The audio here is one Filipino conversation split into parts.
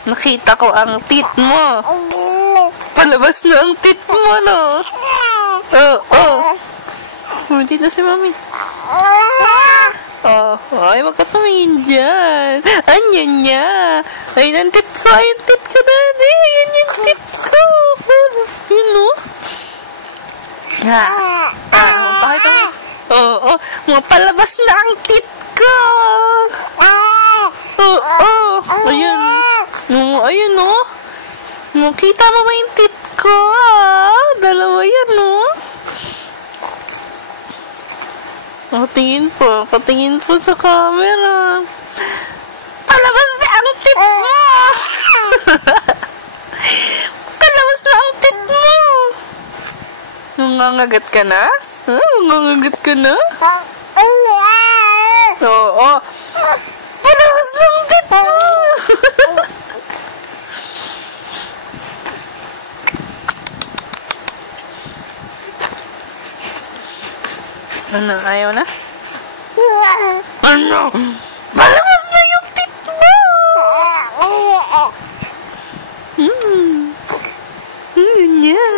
Nakita ko ang tit mo. Palabas na ang tit mo, no? Oh, dito si mami. Ay, wag ka tumingin dyan. Anyan niya. Ay, ang tit ko. Ay, ang tit ko, daddy. Ayan yung tit ko. Yun, no? Pakita mo. Mapalabas na ang tit ko. Ayan. Ayan, no? Makita mo ba yung tit ko? Dalawa yan, no? Patingin po sa camera. Palabas na ang tit mo! Palabas na ang tit mo! Nangangagat ka na? Nangangagat ka na? Oo. Palabas na ang tit mo! Ano? Ayaw na? Ano? Palabas na yung tit mo! Ganyan.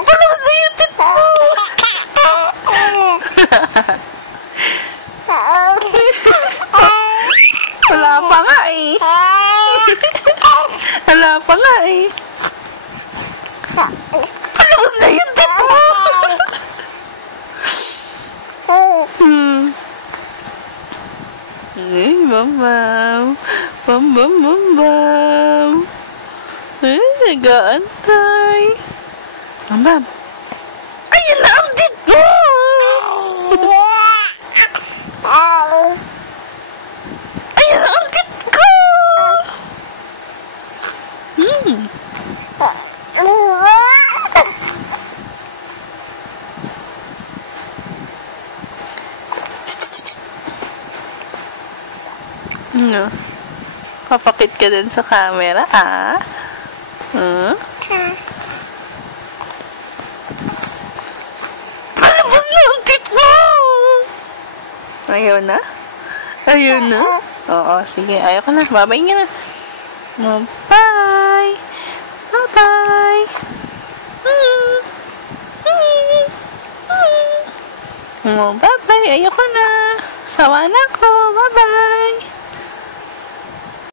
Palabas na yung tit mo! Wala pa nga eh. Wala pa nga eh. Palabas na yung tit mo! Ay, Bam-Bam. Bam-Bam. Ay, nag-aantay. Bam-Bam. Ayan na ang tit mo! Ayan na ang tit ko! No. Papakit ka din sa camera, Palabas na ang tit mo! Ayaw na? Ayaw na? Oo, sige. Ayaw ka na. Babay nga na. Bye! Bye-bye! Bye-bye! Ayaw ko na. Sawa na ako. Bye-bye!